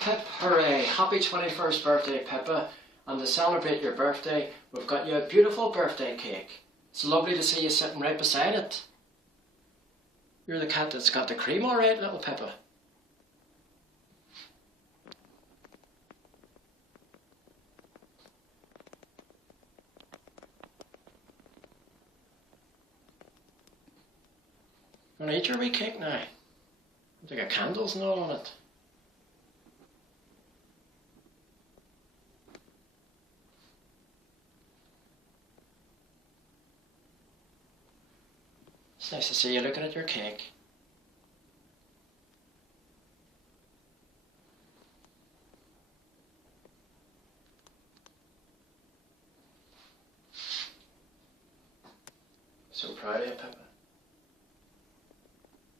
Pip, hooray! Happy 21st birthday, Pippa. And to celebrate your birthday, we've got you a beautiful birthday cake. It's lovely to see you sitting right beside it. You're the cat that's got the cream all right, little Pippa. You want to eat your wee cake now? It's got candles and all on it. It's nice to see you looking at your cake. So proud of you, Pippa.